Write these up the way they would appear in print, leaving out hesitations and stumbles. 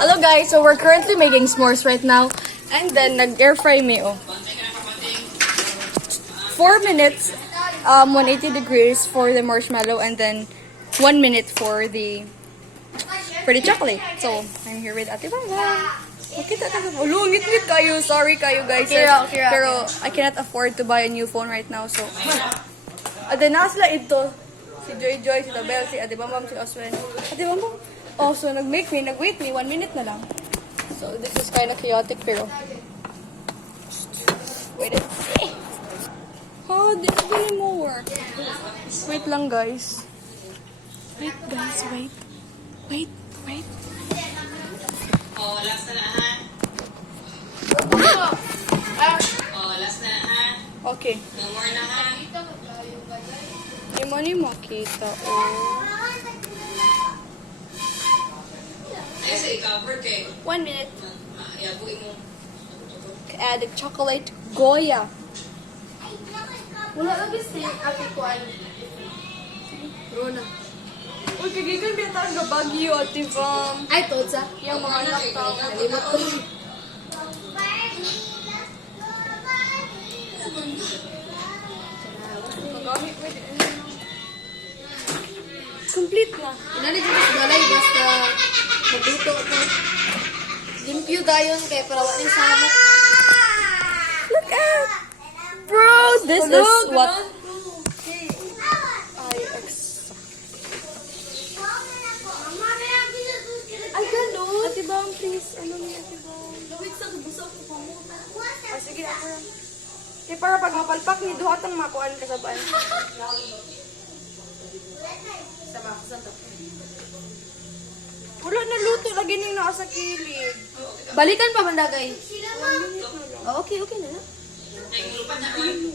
Hello guys, so we're currently making s'mores right now. And then nag-air fry me 4 minutes, 180 degrees for the marshmallow, and then 1 minute for the chocolate. So I'm here with Ate Bamba. Makita ka sa ngit kayo. Sorry kayo guys. Pero I cannot afford to buy a new phone right now. So Ate na sila ito. Si Joy, si Tabel, si Ate Bambam, si Oswen. Ate Bambam also nag-wait me 1 minute na lang. So this is kind of chaotic pero wait and see. Oh, this is really more. Wait lang guys. Wait guys, wait. Oh, last na ha. Oh, last na ha. Okay. No more na ha. Hindi mo makita. Oh. Ay, sa i-cover kay. 1 minute. Yabuin mo. Add the chocolate Goya. Wala lagi si ate ko ay. Rona. Uy, kagigan biya tayo ga Baguio, Ate Vam. Ay, totsa. Yung mga nakataw. Nalimot ko. Magamit mo din. Complete na. Inanay dito sa balay, basta magluto ko. Limpyo dayon kay para wala yung samok. Look at! Bro, this is what I expect. Ay, gano'n. Ate Bam, please. Ano niya, Ate Bam? Wait, sa busaw ko pa mo. Ah, sige, ako lang. Eh, para pag mapalpak ni duhatang makuan ka sa baan. Sama ko sa to. Wala na luto, lagi nang nasa kilid. Balikan pa bandagay. Oh, okay na na. Ay, lupa na oy.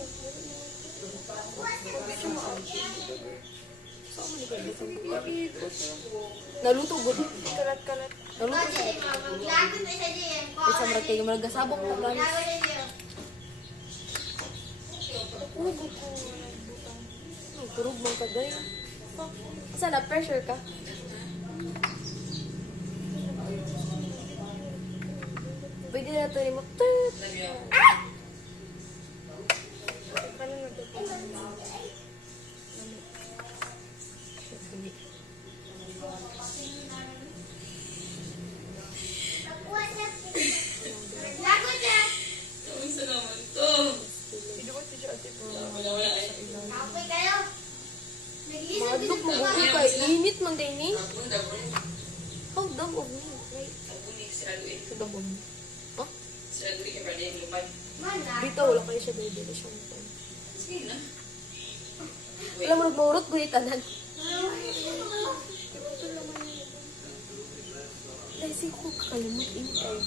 Naluto gud. Kalat-kalat. Naluto sa. Isa marag kayo marag gasabok na promise. Turog man kagay. Asa na pressure ka? Pwede na ito ni mo. Ang isa naman to. Wala eh. Madlok mo gugol kay init man din ni. Dabon. How dumb of me. Right. Dabon ni si Aluin. Sa dabon. Huh? Si Aluin kay Brad yung lupay. Dito wala kayo siya baby na siya. Sige na. Wala mo nagmaurot ko tanan. Kasi ko kakalimot intay.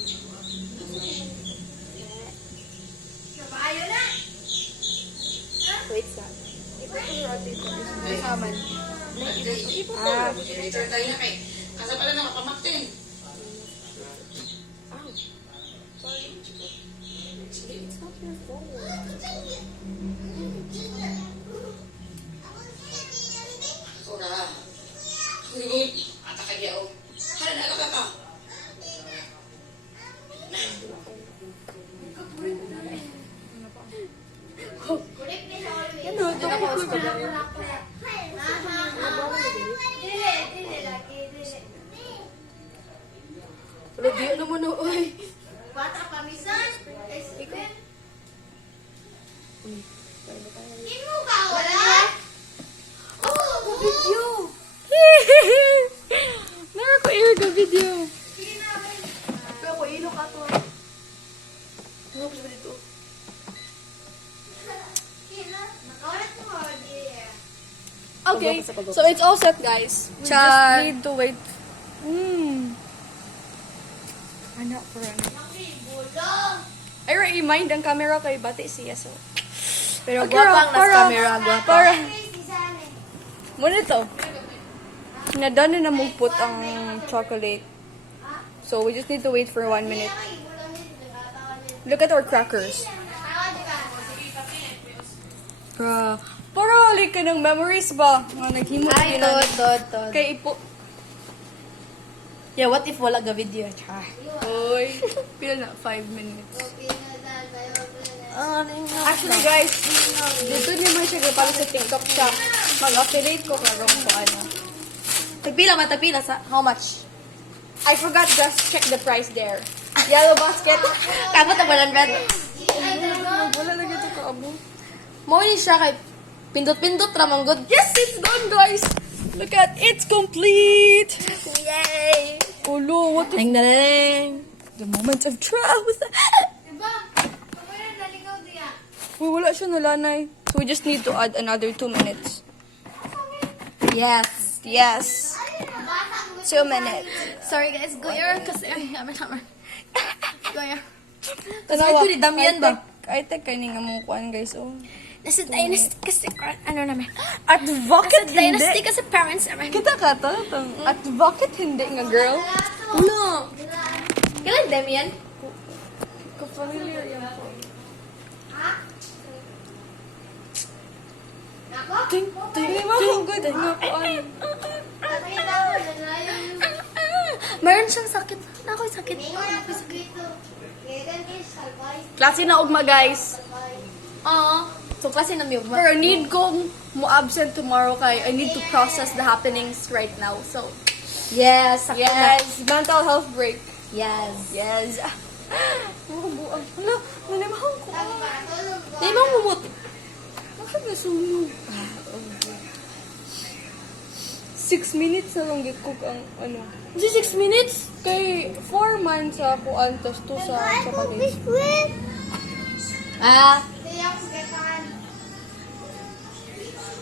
Wait sa. Ito ko yung atin ko. Kasaman. Ah. Return tayo na kay. Kasa pala nakapamatin. Ow. Sorry. It's not your fault. Ako na. Good. Ata kaya o. Hala na ka ka. Ano? Ito ko sa bagay. Pero di ano mo na, oy. Oh, video! Nara ko air ga video. Pero ko ilo ka to. Ano ko sa dito? Okay, so it's all set guys. We just need to wait. Anak ko rin. Ay, i-mind ang camera kay bati siya so. Pero gwapang nas camera, gwapa. Para. Muna to. Nadaan na put ang chocolate. So we just need to wait for 1 minute. Look at our crackers. Bruh. Para halik ka ng memories ba? Nga naghimot Ay, yun. tod. Kay ipo. Yeah, what if wala ga video? Char. Oy, pila na 5 minutes. Actually, Actually guys, dito naman siya para sa TikTok siya. Mag-affiliate ko kagam ko ano. tagpila sa how much? I forgot, just check the price there. Yellow basket. Kabot na 100. Wala na gito ka abo. Mo ni siya kay pindot-pindot ra man good. Yes, it's done guys. Look at it's complete. Yay! Olo, what the Ding ding. The moment of truth. Uy, wala siya nalanay. So we just need to add another 2 minutes. Yes. Yes. 2 minutes. Sorry guys, go here kasi go here. Tanawa. ko ni Damian ba? I think kani nga mong kuan guys. Oh. Nasa dynasty kasi ano naman. Advocate Nasa dynasty kasi parents naman. Kita ka to? Advocate hindi nga girl. Ulo. Kailan Damian? Ka-familiar yan po. Ting, good nga kuan. Meron siyang sakit. Ako'y sakit. Klase na ugma guys. Oo. So klase na may Pero need kong mo-absent tomorrow kay I need to process the happenings right now. So, Yes. Sakit na. yes, mental health break. Yes. Yes. Makabuang. Hala, nalimahan ko. Di ba mumut? Bakit nasunog? 6 minutes na lang git cook ang ano. 6 minutes? Kay 4 man sa kuan, tas 2 sa chocolate. Ah.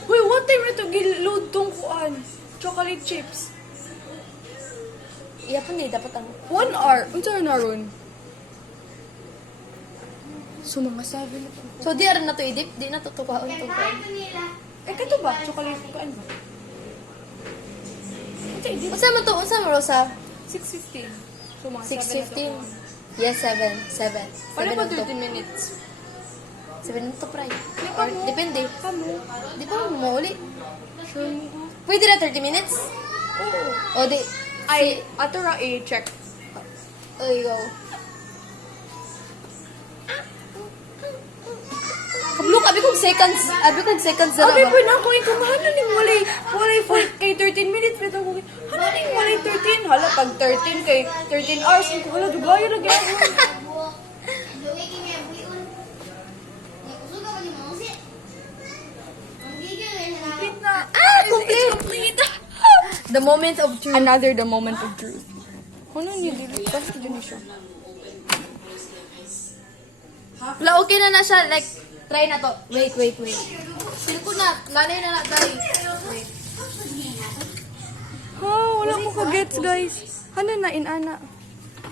Uy, what time na to giload tong kuan? Chocolate chips. Iya pa ni dapat ang 1 hour. Unsa na ron? So, mga 7 na to. So di aran na to idip, di na to tukaon to. Eh, kato ba? Chocolate kuan ba? Unsa man to? Unsa man Rosa? 6:15. So, mga 6:15. Yes, 7. 7. Paano 7 ba na to. 30 minutes? 7 na to, pray. pa Or, mo. depende. Kamo? Di ba mo mauli? Sure mo. Pwede na 30 minutes? Oo. O di, Ay, ato ra i-check. ay go. Kablo, abi kong seconds na Okay, ba? po na ako ito. Hala ning walay for kay 13 minutes. Pero ako, hala ning walay 13. Hala, pag 13 kay 13 hours. Ito, hala, dugayo lagi ako. Complete na. Complete! The moment of truth. Another the moment of truth. Ano niya, dili? Bakit yun siya? Wala, okay na siya. Like, try na to. Wait. Feel ko na. Lanay na try. Wait. Ha, wala ko ka-gets, guys. Ano na, inana.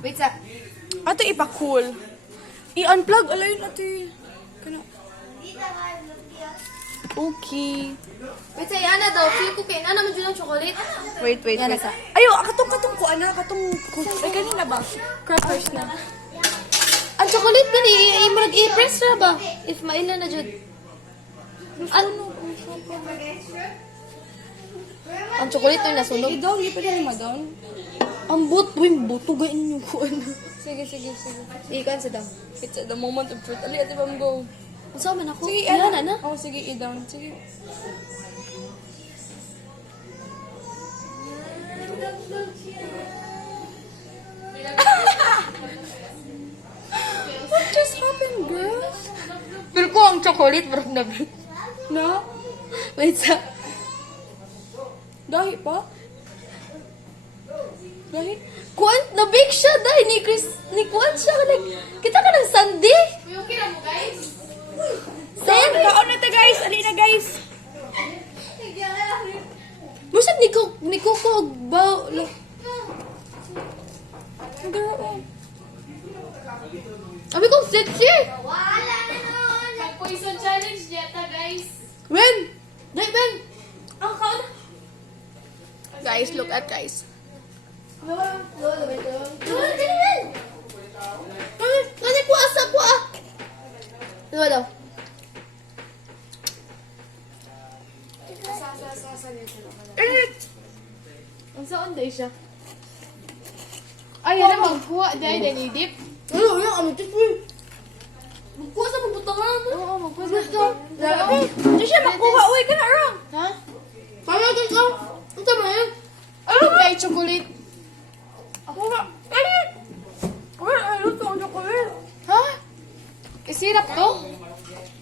Wait sa. Ato ipa-cool. I-unplug, alay natin. Kana. Okay. Wait sa, yana daw. Feel ko kay Nana man dyan ang chocolate. Wait. Yan na sa. Ayo, katong ko ana, ay kanina ba? Crackers na. Ang chocolate ba ni? I-press na ba? If maila na dyan. Ang chocolate na nasunog. Idaw, di pa rin madon. Ang buto gain yung kuwan. Sige. Ikan sa daw. It's at the moment of truth. Ali, ate bam go. Unsa man ako? Sige, Ilan ano? na? Oh, sige, i-down. Sige. What just happened, girl? Pero ko ang chocolate bro na bro. Na? Wait sa. Dahi pa? Dahi? Kuwan, na-bake siya dahil ni Kuwan siya. Like, kita ka ng Sunday? Okay na mo, guys? Kaon na ta, guys. Ali na, guys. Musad ni Coco ba? Girl, Abi kong sexy. Mag-poison challenge yata, guys. When? Dahil Ben. Ang kaon. Guys, look at guys. Kani po asa po ah. Ano daw? Ang saan day siya? Ayaw na magkuha dahil then idip. Ano, yung ano, Jeffrey? Magkuha sa mabutangan mo. Oo, magkuha sa Hindi siya makuha. Uy, ka na ram. Ha? Paano ito? Ito mo yun? Ano ba yung chocolate? Ako nga. Ay! Uy, ayun to ang chocolate. Ha? Isirap to?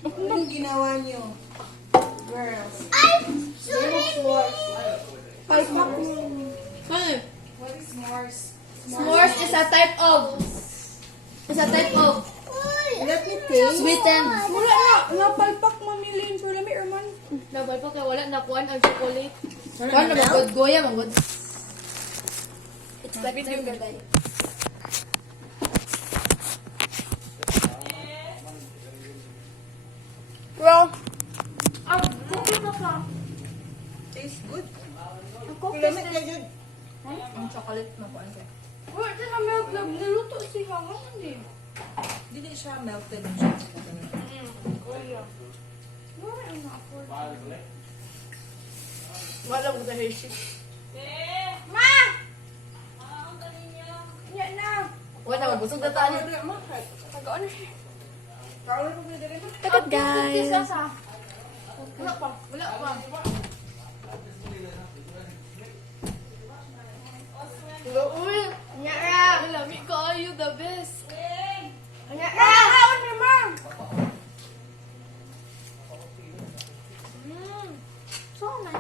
Anong ginawa niyo? Girls. Ano? S'mores is a type of Let me taste. sweetened. Wala na. Napalpak mamilin. Pero lami, Erman. Nabal pa kaya wala nakuhan ang chocolate. Wala Ano na magod goya magod. It's like sugar, guys. Well, Taste good. ako Lamig na yun. Ang chocolate na po. wala din na milk na niluto siya. Hindi. Hindi siya melted. Wala na ako. Wala mo sa Hershey. Ma! Yan na. Wala magbusog na tayo. Tagaan na siya. Dapat guys. Wala pa. Wala pa. Uy! Nyara! Lami kayo, the best. Nyara! Haon ni ma! So na.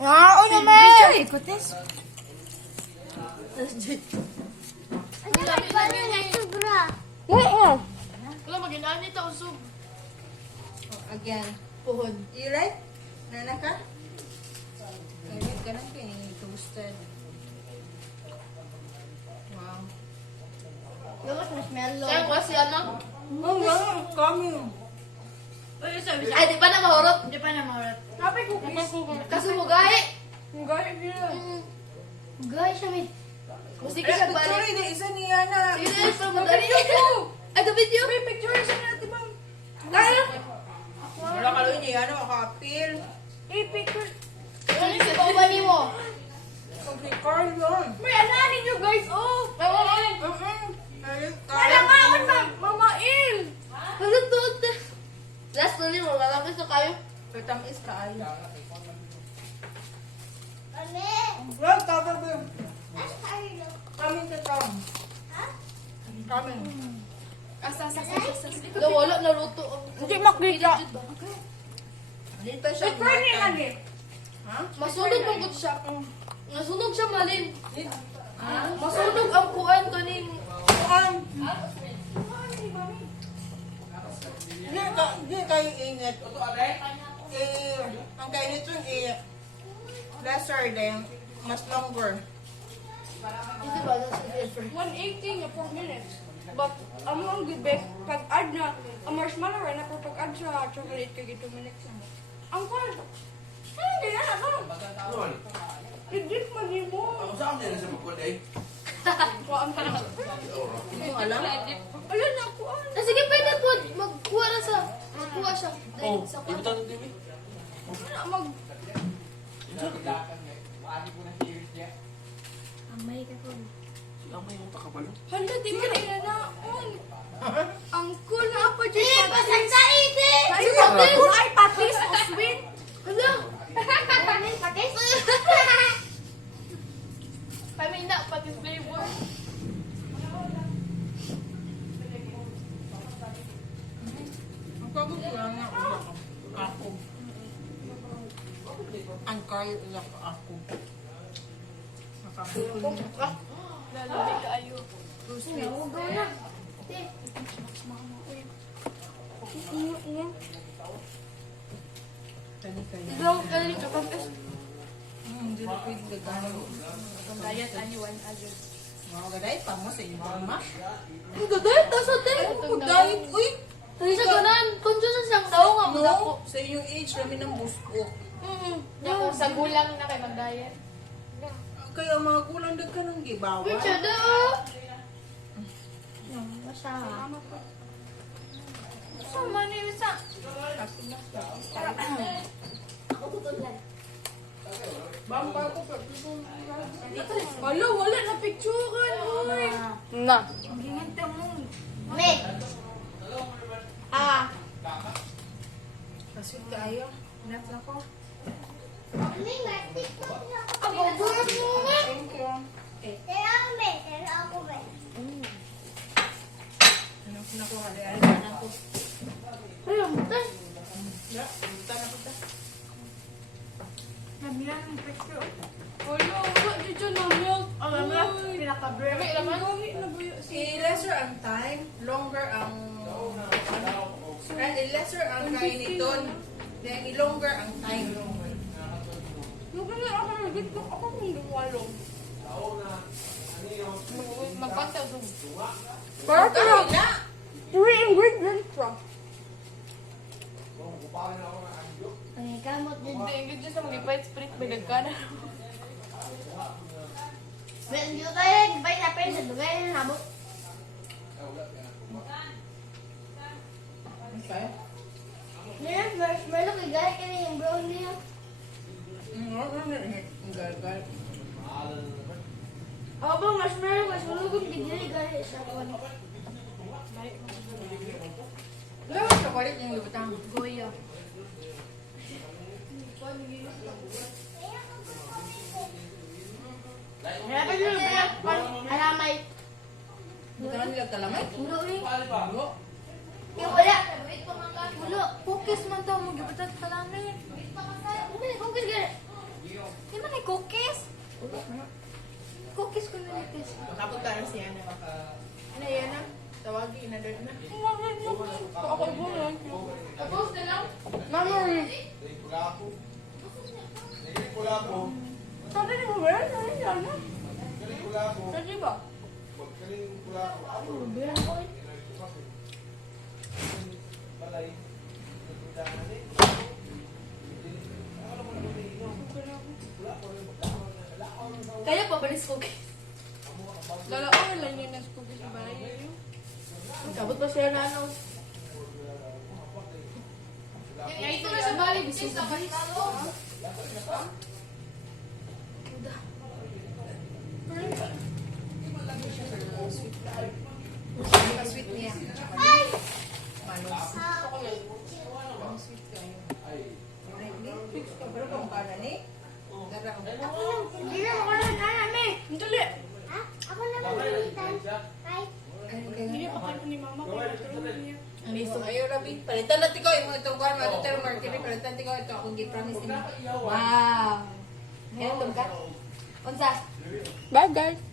Haon ni ma! Ikutis. Oo. Wala, mag-inani ta usog. Again. Puhod. You like? Nana ka? Ganit ka na toasted. Wow. Kaya ko si ano? Oh, wow. Coming. Ay, di pa na mahurot. Di pa na mahurot. Sabi ko, Kaso mo gahi. ang gaya nila. Gahi siya, may. Gusto ko siya balik. Sorry, na isa niya na. Sige na, so madali. Ay, the video. May picture siya natin, ma'am. Wala ka lang niya, ano, makapil. I-picture. Ano si Papa ni mo? Okay, Carl yun. May ananin nyo, guys, oh! Ayun, Wala nga, ma'am! Mamail! Halutod. Last na niyo, malalapis na kayo. Tamis ka ayo. Well, tata ba yun? Coming ka, Tom. Coming. Daw, wala na luto. Hindi makita. Dito siya. Pwede lagi. Ha? Masunog ang good siya. Nasunog siya malin. Masunog ang kuan kaning. Hindi kayo ingat. Ang kainit yun, lesser din. Mas longer. Hindi ba na sa different? 180 na 4 minutes. But, ang gibig, pag-add na, ang marshmallow na pero pag-add sa chocolate kay 2 minutes na. Ang kwan. Hindi na na, ma'am. Hindi man mo. Ang saan din sa magkuday? Kuhaan ka na. Hindi mo alam. Ayun na, kuhaan. Sige, pwede po. Magkuha na sa. Magkuha siya. Dahil Oh, sa di ba kuha. tayo TV? Wala, mag... Lamay yung takabalo. Hala, di mo na inanaon. Ang cool na pa dyan. Pasag sa ite! Ay, patis! Ay, patis o sweet. Hala! Patis? Kami na, patis flavor. Ang kagugulang na ako. Ang kayo iyak ako. Nakapulong na. Lalamig ka ayo. Too sweet. Kani-kani. Ikaw, kalit ka patis. Hindi na pwede gagano. Diet, anyone, agad. Mga gaday pa mo sa inyong ma. Ang gagawin, tasa din. Dahil, uy! Ay, sa ganan, conscious siyang tao nga mo dako. No, sa inyong age, kami ng busko. Dako, sa gulang na kay mag-diet. Kaya mga gulang dag ka ng gibawa. Wait, siya daw. Wala, wala na picturean, oy. Na. Meg. Ah. Kaswit kayo. Net na ko. Ako, buhat mo nga. Thank you. Ano ko na ko, hali-hali na ko. Ayun, butan. Ya, butan na butan. Namilan ng picture. Wala, wala. Di dyan na milk. Alam mo, pinaka-break. Gawi. I-lesser ang time, longer ang... I-lesser ang kainiton, then i-longer ang time. Nagkala ako na dito. Ako kung duwalong. Magkanta doon. Para pero, three ingredients pa. Hindi, hindi dyan sa mga ipahit spirit. May nagkana. Okay? Marshmallow, kagaya ka na yung brownie. Ang gal-gal. Ako ba, marshmallow, kung bigyan gaya sa akin. Wala mo chocolate yung lutang. Goya. Harapan nyo na alamay. Butangan nila talamay? Ulo eh. Ulo. Yung wala. Ulo. Cookies man daw. Magibutan sa alamay. Ano na cookies gano'n? Di man ay cookies? Cookies ko na litis. Makapunta na siya na. Ano yan na? Tawagin na doon na. Ako ibo na. Tapos na lang. Memory. Sabi ni mo, wala na rin yan. Sabi ba? Bilang ko eh. Kaya pa balis cookies. Lalaon lang yun ng cookies sa balay yun. Kabot pa siya na ano. Ito na sa bali. Bisis na bali. Sweet niya. Manos. Ang sweet kayo. Fix ka pero kung kana ni. Dara ang Hindi na ako na nanami. Dali. Ha? Ako na magbalitan. Ay. Hindi pa kayo ni mama ko. Niya. ang listo ayo Rabi. Palitan natin ko yung itong kuwan mo dito market palitan natin ko ito akong gi-promise ni. Wow. Kaya ka? Unsa? Bye guys.